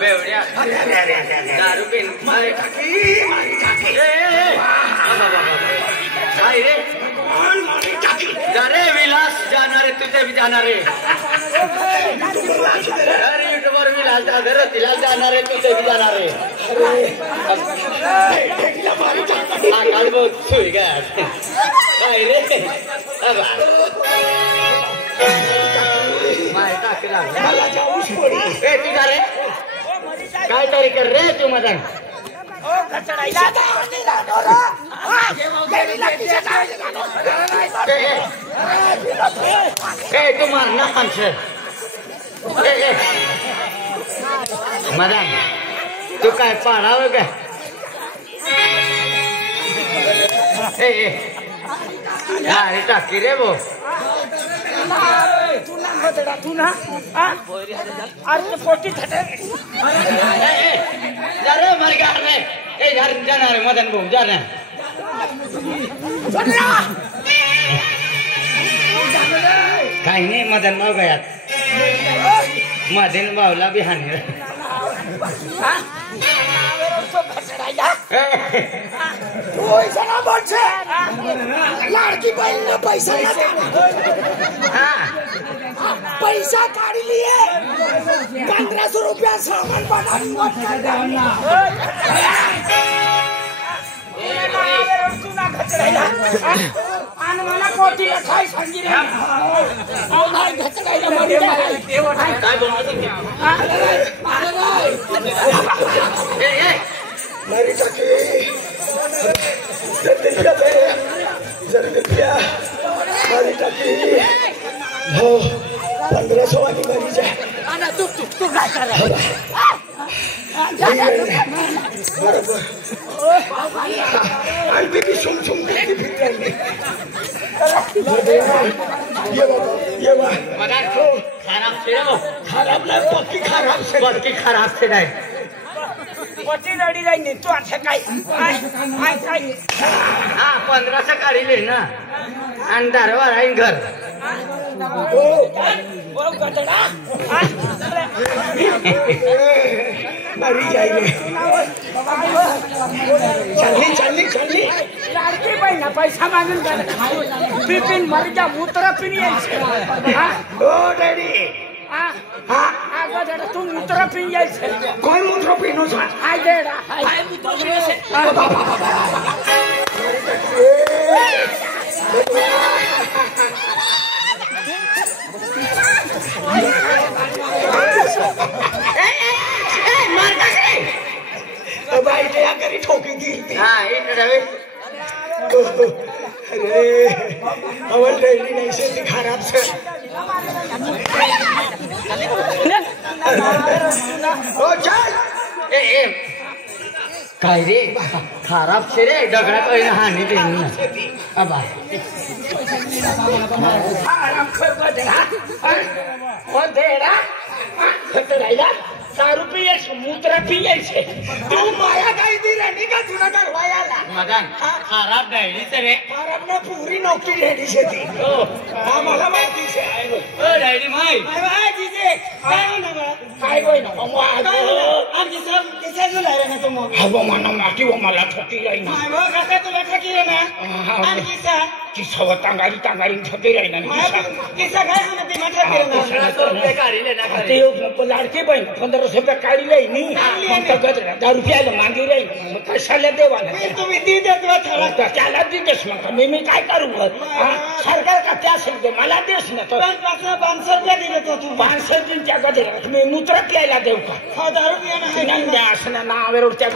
बेवड्या दारू पिन मारे भाई रे जा रे विलास जाना रे तुझे भी जाना रे अरे यूट्यूबर विलास जाना रे तुझे भी जाना रे काल बहुत सुई गया भाई रे अब माय टाकला मला जाऊस पडी ए तू जा रे काय तरी कर रे तू मदन तू मारना हमसे मदन तू काय पाडाव काय अरे टाकी रे वो तू ना अरे पोटी थटे जा रे मर गया रे ए यार जाना रे मदन भाऊ जाना काही नाही मदन भाऊ गया मदन भाऊला बिहानी लाडकी बहन ने पैसा पैसा काढ़ लिए 1500 रुपया सामान मला कोटी खाई सांगी रे काय बोलतो मेरी टकी मेरी टकी हो 1500 वाली मेरी जा तू काय कर बरोबर सुम करती फिर ये मदन खराब से खराब नाही पक्की खराब से नाही पट्टी लड़ी जाएंगे तू अच्छा काय 1500 काढी ले ना अंधार वाला घर मरी जाएंगे चलनी लाडकी बहन पैसा मांगून पिपिन मर जा मूत्र पिनी ओ डैडी तू मूत्र पिन जायचे कोण मूत्र पिनो हाय डेडा हाय मूत्र करी ठोकी दी अरे अवल डेली नहीं से खराब से ओ चल काय रे खराब से रे दगडा काही हानी देईन अब ओ देडा खतरायला दारू पिये मूत्र पिये तू माया काही दी रेडी का तुला काय वायाला मदन खराब डायरी से रे खराब ना पूरी नौकरी रेडी से ती आम्हाला माहिती से ओ डायरी माई हाय जीजे काय होय ना आमची सब किसे जुलाय रे ना तुम हवा मना माटी वो मला ठोकी राई ना मग कसं तुला ठोकी रे ना आणि किसा टांगारी ठोकी राई ना किसा काय ना ती मठा रे ना काढी ले ना ते लाडकी बहीण 1500 रुपये काढी लई नी दारू प्यायला मागे राही मग कशाला देवाला तुम्ही ती देत त्याला देतेस मग मी काय करू सरकार का त्या सांगते मला देस ना तर 500 रुपये दिले तो तू 500 दिन त्या गजरात मी मूत्र प्यायला देऊ का दारू पिया असं नावेर त्या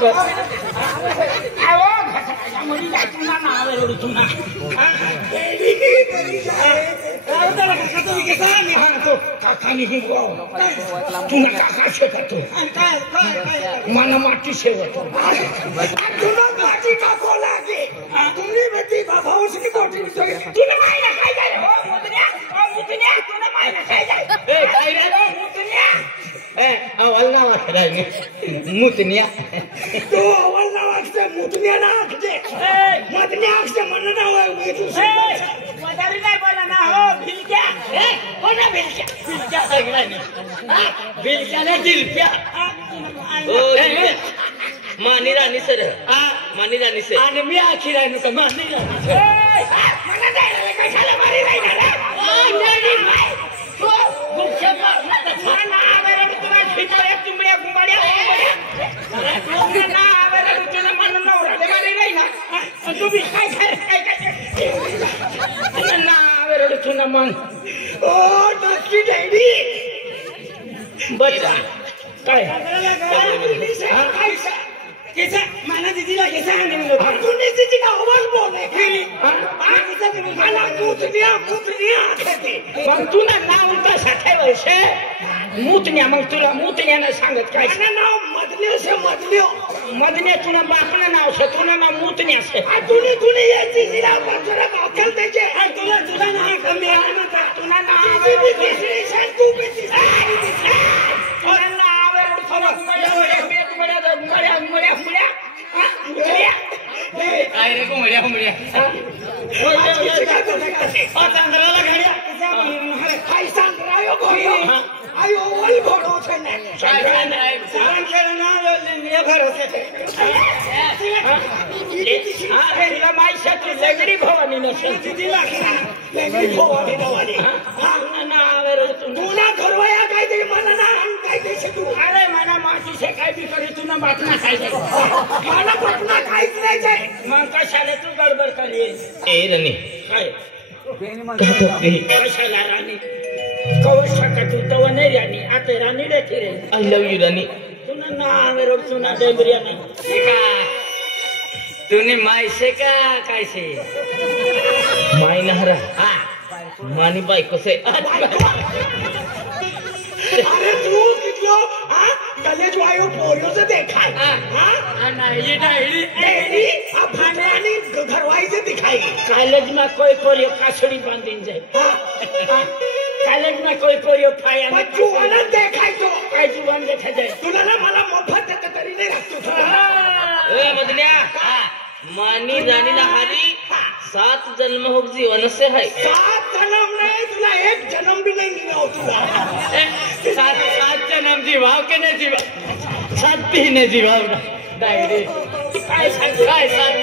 मन माटी सेवतो माटी का खोलागे तुमने बेटी बाबा उसकी कोठी तूने मायना खाई जाए हो मुतनिया तूने मायना खाई जाए ए काय रे मुतनिया ए अवल नावा खडाय मुतनिया तू अवल नावा से मुतनिया ना आखजे मुतनिया से मन ना होय मी तू वदारी नाही बोला ना हो भिलक्या कोणा भिलक्या बिलक्या सगळा नाही बिलक्याने दिलप्या मानी राणी सर मानी राणी सर आणि मी आखी राहिलो का मानी राणी मला जायला कशाला मारी राहिला तुम्ही काय मग ओ नक्की डॅडी बच्चा काय कैसा मला दीदीला कैसा तूने दीदी का आवाज बोले मला मुतनिया कहते मग तुला नाव कसा ठेवायचे मुतन्या मग तुला मुतन्यानं सांगत काय नाव मदने तुला बापनं नाव से तुला नाव मुतन्या से तुने ये दीदीला तुला बाकल द्यायचे तुला नाव कमी आहे ना तुला नाव तू तुला काय रे कोंबड्या कोंबड्या चांद्राला गाड्या काय सांग आयो वल घोडो छे ने सारण खेळना ले घर होते तिला माईशा तू लगडी भवानी नसेल तिला लगडी भवानी तुला घरवाया काय ते मला ना काय ते तू अरे मला माती से काय बी करे तू ना बाटना खायचे मला बाटना खायच नाही जाय मग कशाला तू गडबड करली ए रणी काय कशाला राणी कवच का तू तवा नाही राणी आता राणी रे रे आय लव्ह यू राणी तुना ना मेरे तुना डेंबरिया ना तूने माय से का काय से माय नहरा मानी बायको से अरे तू कितलो कॉलेज वायो पोलो से देखा नहीं डायरी डेरी अपने आणि घरवाई से दिखाई कॉलेज में कोई कासड़ी बांधीन जाए कॉलेज में कोई फाया जुवान देखाय तो काय जुवान देखा जाए तुला ना मला मोफत देते तरी नाही राखतो ए मदन्या मानी रानी नहारी 7 जन्म हो जीवन से है 7 जन्म नहीं तुला एक जन्म भी नहीं मिला तुला 7 जन्म जीवाव के नहीं जीवा 7 भी नहीं जीवाव ना डायरी काय सांग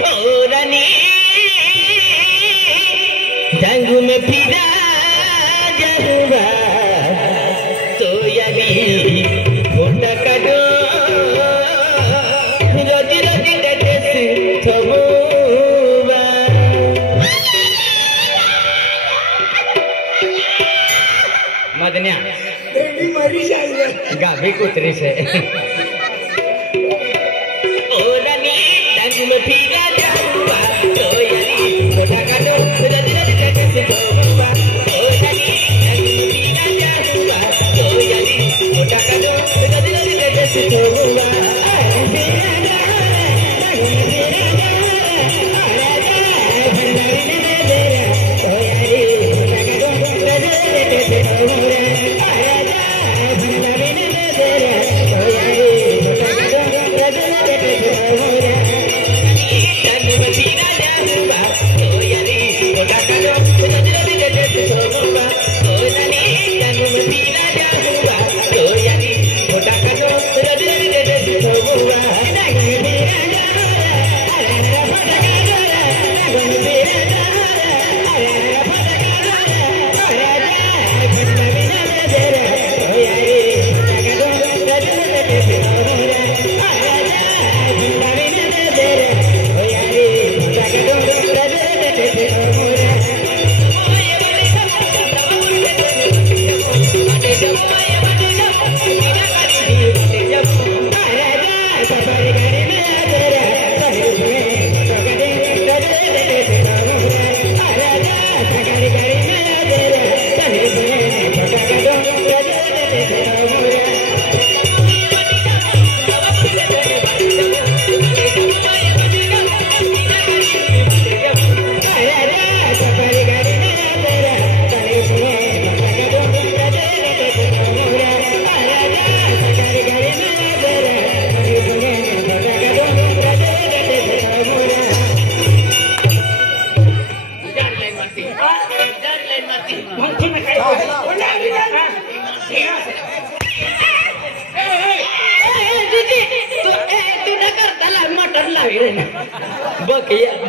हो रानी जंगू में फिरा जरूरा तो यारी फोटा काटो रोजी रोजी देते थबुबा मदन्या तेरी मरी जाए गाभी कुतरी से ओ रानी जंगू में फिरा जरूरा तो यारी फोटा काटो रोजी रोजी देते थबुबा ओ रानी जंगू में फिरा जरूरा तो यारी फोटा काटो रोजी रोजी देते थबुबा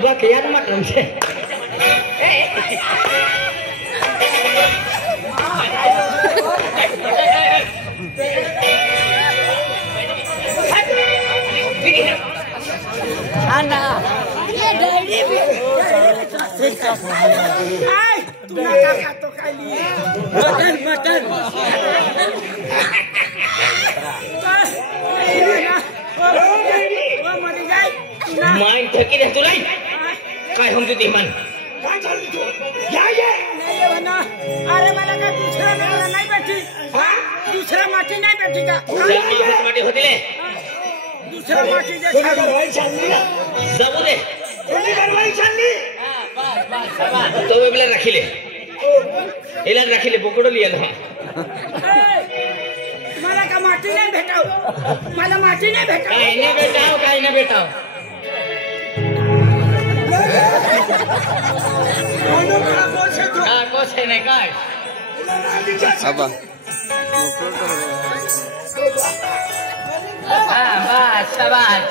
बकरिया मत रमसे Ana, ये डायरी भी तू ना का तो खाली मटन मटन वो मर गई माइन थकी रे तुला काय हम तुझी मन काय चालली तू या ये नाही बना अरे मला का दुसरा मेला नाही भेटी हां दुसरा माटी नाही भेटी का माटी होतीले दुसरा माटी जे कोणी घरवाई चालली जाऊ दे कोणी घरवाई चालली तो वेबला राखिले एला राखिले बोकडो लियालो मला का माटी नाही भेटाव मला माटी नाही भेटाव काय नाही भेटाव कोस है नाही काय Apa? शाबाश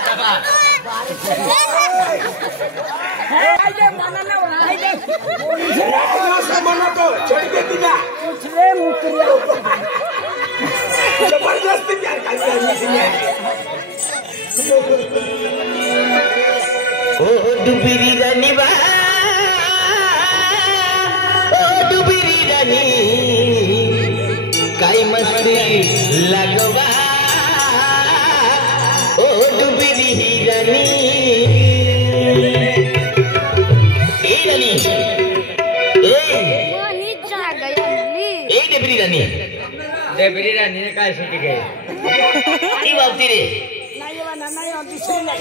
हायदे मला ना हायदे असं म्हणतो छडके तुला कुठले मुकरिया जबरदस्ती प्यार करते ओ डुबिरी रानी बा ओ डुबिरी रानी काय मस्ती लगवा ओ डुबिरी रानी ए रानी ए डुबिरी रानी ने काय सुटी गए की बाबती रे नाही बना नाही दुसरी नाही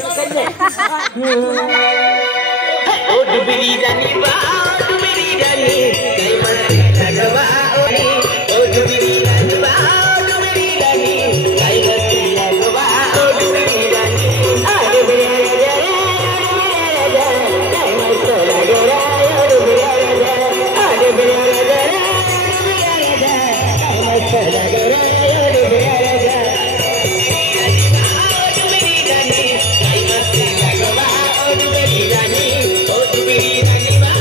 ओ डुबिरी रानी बा डुबिरी रानी काय मस्ती लगवा ओ डुबिरी रानी बा डुबिरी रानी काय मस्ती लगवा ओ डुबिरी रानी आरे बेरा काय मस्त लगवा ओ डुबिरी रानी आरे बेरा काय मस्त लगवा ओ डुबिरी रानी काय मस्ती लगवा ओ डुबिरी रानी ओ डुबिरी रानी बा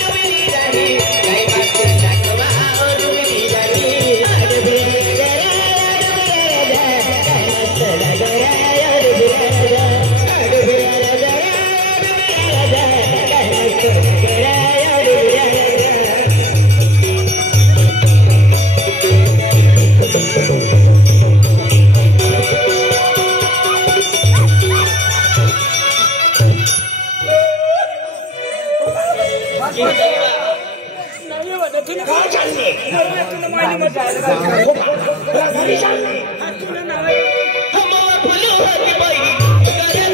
डुबिरी रानी काय मस्ती लगवा ओ डुबिरी रानी आरे बेरा काय मस्त लगवा ओ डुबिरी आरे बेरा काय मस्त लगवा ओ डुबिरी नाही बना तुला काय चालली तुला माहिती मत घरी चालली तुला नाव हमारा फुलो होती बाई करे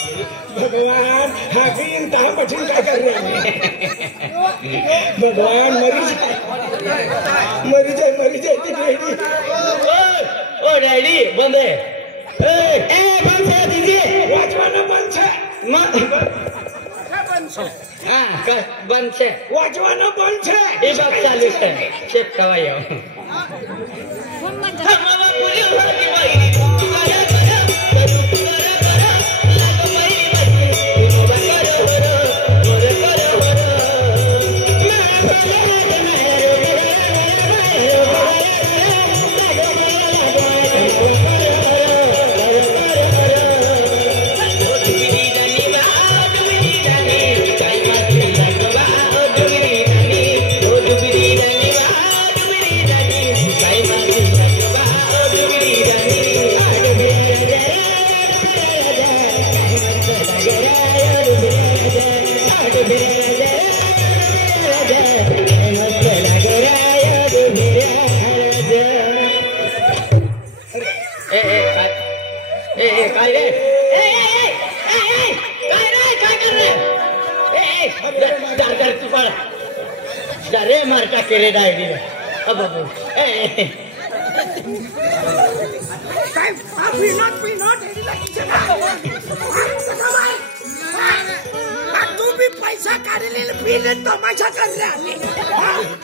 भगवान हाकिम तहा पठिन काय कर रहे हैं भगवान मरी जाए ती बेटी ओ डैडी बंद है ए बंद है दीजिए वाजवाना बंद है हां काय बंद है वाजवाना बंद है ये बात चालू है चेक करवाइयो हमारा फुलो होती बाई करे काय रे काय कर रे डर तू पड़ डरे मार का केरे डायरी अब काय पिनोट हेडीला किती तू बी पैसा काढलेला पिले तमाशा करले आले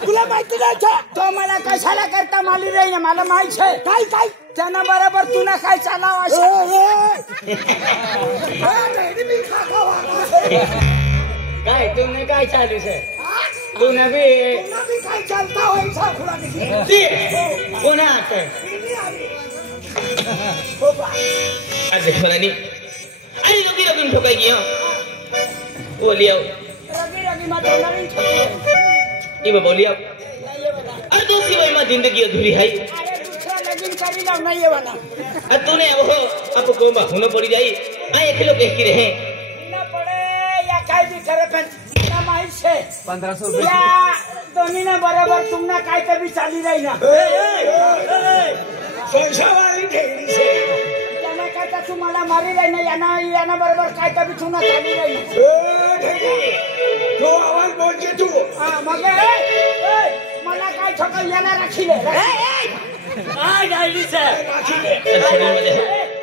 तुला माहिती नाही तो मला कशाला करता माली रे मला माहित आहे काय काय त्यांना बरोबर तुला काय चालाव काय तुम्ही काय चालू सर पुन्हा बी काय चालता होईल पुन्हा आता अध्यक्षरानी आणि लोकी लोकीन ठोकाय की बोलियो रगी मत नवीन छोटी इबे बोलियो अरे तो सिवाय में जिंदगी अधूरी है अरे दूसरा लगीन करी लाव नहीं ये वाला अब तूने अब हो अब कोमा होना पड़ी जाई आए एक लोग एक ही रहे ना पड़े या काय भी करे पण ना माहित से 1500 रुपये या दोन्ही ना बरोबर तुमना काय कभी चाली रही ना पैशावाली ठेवली से त्याने काय तर तुम्हाला मारी रही ना याना बरोबर काय कभी तुमना चाली रही ना तो आवाज बोलचे तू हां मग मला काय ठोका याना राखीले काय गायली से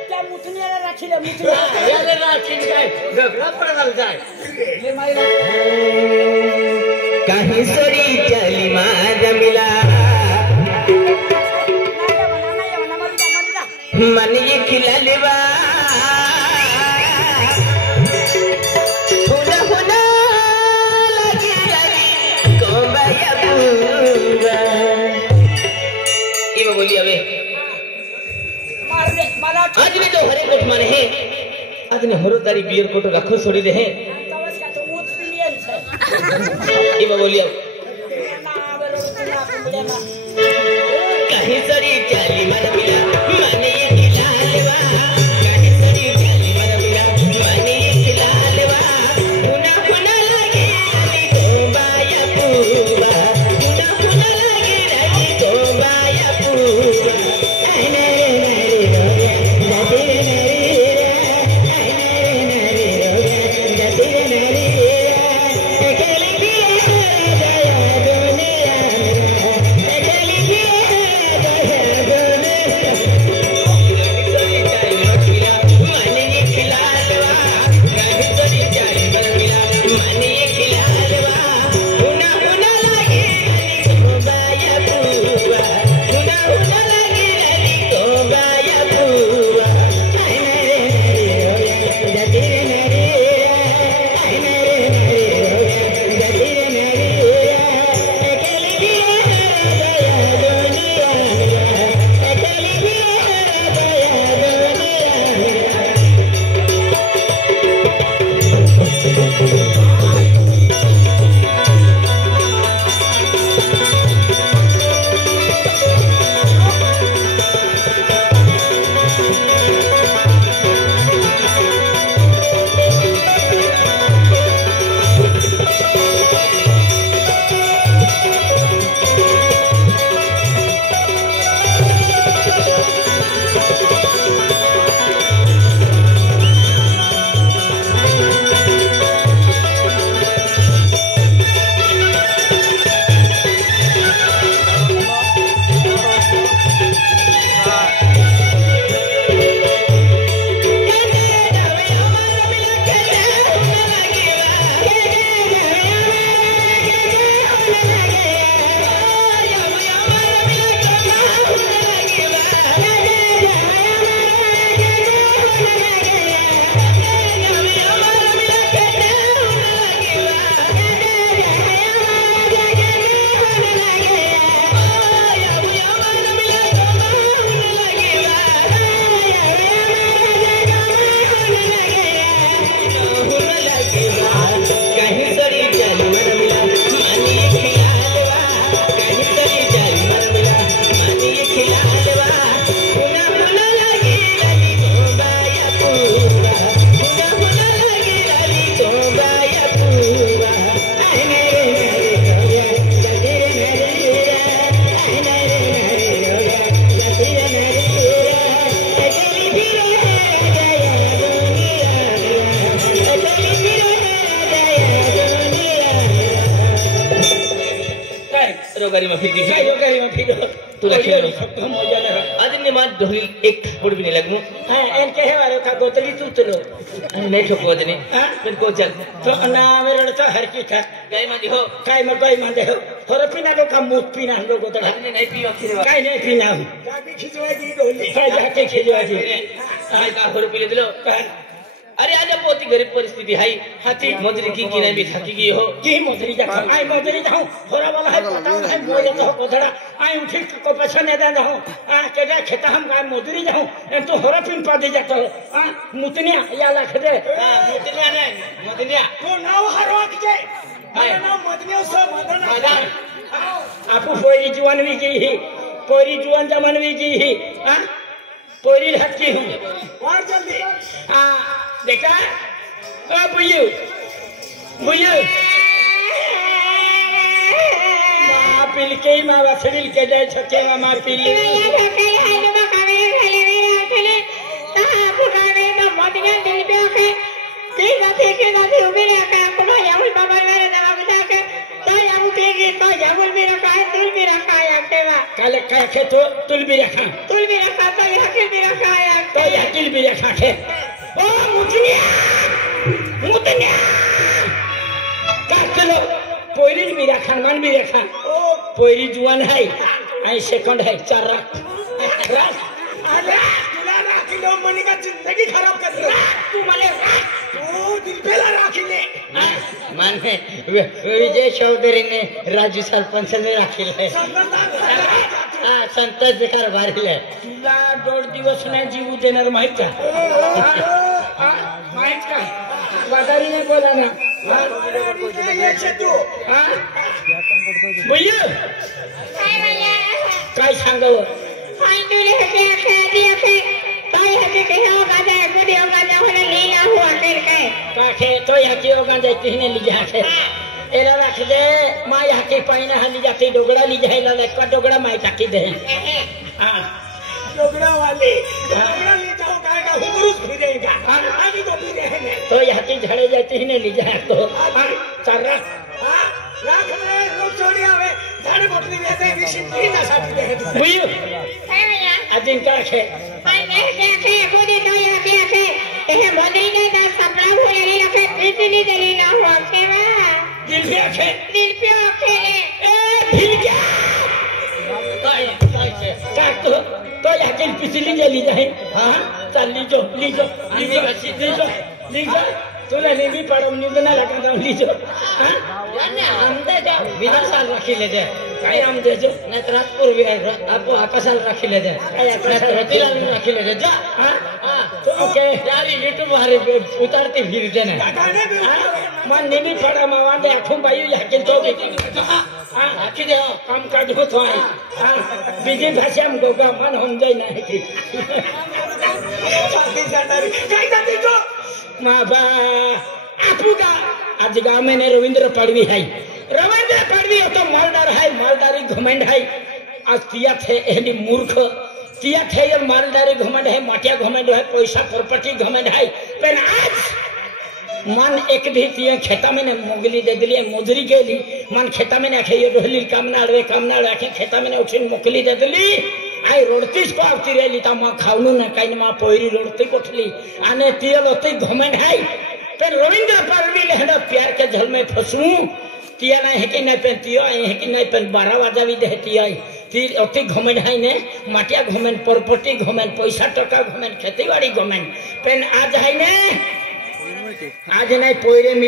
त्या मुतनीला राखीले मुतनी याले राखीन काय झगडा पडला जाय ले माई काही सरी चली मार मिला मन ये खिललवा हुना हुना लगी लगी कोंबाया पूरा ये बोली अबे मार दे मला आज ने तो हरे कोट माने हैं आज ने हरो तारी बियर कोट रखो छोड़ी दे हैं कवच का तो मूत पिलियन छे ये बोली अब ना बरोबर ना कुबडे ना काही सरी चली मार मिला मन ये खिललवा काही सरी चली मार मिला मन ये खिललवा हुना हुना लगी लगी कोंबाया पूरा हुना हुना लगी लगी कोंबाया पूरा नरे नरे रोगारी में फिर तुला खेळ अन्य मां ढोली एक थप्पड़ भी नहीं लगूं हां इनके है वाले का गोतली तू चलो नहीं ठोको दने हां फिर को चल तो ना मेरे तो हर की था गाय मां हो काय में कोई मान दे हो थोड़ा पीना को का मुंह पीना हम लोग गोतला हमने नहीं पियो फिर काय नहीं पीना जाके खिचवा दी ढोली जाके खिचवा दी आज का हो रुपये ले लो अरे आज बहुत ही गरीब परिस्थिति है हाथी मजरी की किने भी थकी गई हो की मजरी जा आई मजरी जाऊं थोड़ा वाला है पता है बोले तो कोथड़ा आई उठी को पैसा नहीं दे जाऊं आ के जा खेता हम गाय मजरी जाऊं तो होरा पिन पा दे जाता आ मुतनिया या लाख दे हां मुतनिया नहीं मुतनिया को नाव हरवा के मेरा नाम मदनिया सब मदन आपू पोरी जुआन भी की पोरी जुआन जमान भी की हां पोरी हटकी हूं और जल्दी हां देखा ओ बुयू बुयू मां पिल के मां वसड़िल के दे छके मां पिल काले काके तो तुल भी रखा तो यकिल भी रखा है तो यकिल भी रखा है ओ मुतनिया काटलो पोरी भी रखा मन भी रखा ओ पोरी जुआन है आई सेकंड है 4 रात अरे तुला राखिलो मनी का जिंदगी खराब कर दो तू मले तू दिल पे ला राखिले मान है विजय चौधरी ने राजू सरपंच ने राखिले हां संतोष कार बारीले तुला 2 दिवस नाही जीव देणार माहित का माहित का वादारी ने बोला ना भैया काय सांगाव काखे तो याकी होगा जाती है ली जाके एला रख दे मां याकी पाइना हली जाती डोगड़ा ली जाए ला का डोगड़ा माई ताकी दे हां डोगड़ा वाली डोगड़ा ली जाओ काय का हुबरुस फिरेगा अभी तो फिरे है तो याकी झड़े जाती है ली जाए तो चल हां राख ले लोग छोड़ी आवे झाड़ बोतली वैसे विषय नहीं ना साथ दे भैया है भैया अजिन का है आई मैं के कोदी तो याकी है ये मदरी ने ना सपना हो रही रखे इतनी देरी ना हुआ के दिल पे आखे ए दिल क्या काय तो याकिल पिछली जली जाए हां चल लीजो तुला नेहमी पडम निंदना लगा जाऊन लीजो हां हम दे जा बिना साल रखी ले दे काय हम दे जो नहीं रातपुर भी है आपको आकाशाल रखी ले दे तिला रखी ले दे जा हां तो ओके यारी लिटू मारे उतारती फिर देने मन नेहमी पडा मावा दे आठू बायू याकिल तो हां आखी दे काम काढ होत आहे हां बीजी भाषा हम गोगा मन हम जाय नाही की काय जाती तो माबा आपुगा आज गांव में ने रविंद्र पड़वी है रविंद्र पड़वी तो मालदार है मालदारी घमंड है आज तिया थे एनी मूर्ख तिया थे ये मालदारी घमंड है माटिया घमंड है पैसा प्रॉपर्टी घमंड है पर आज मन एक भी तिया खेता में ने मोगली दे दिली मजूरी गेली मन खेता में ने आखे ये रोहली कामनाळ आखे खेता में ने उठीन मोकली दे दिली आई रोडतीस को आवती रेली ता मा खावनु न काइन मा पोयरी रोडती कोठली आने तियल होती घमंड है पर रविंद्र पड़वी लेहड़ा प्यार के झल में फसू तिया नहीं है कि नहीं पेन तिया है कि नहीं पेन 12 वाजा भी देती है तीर अति घमंड है ने माटिया घमंड प्रॉपर्टी घमंड पैसा टका घमंड खेतीबाड़ी घमंड पेन आज है ने आज नहीं पोयरे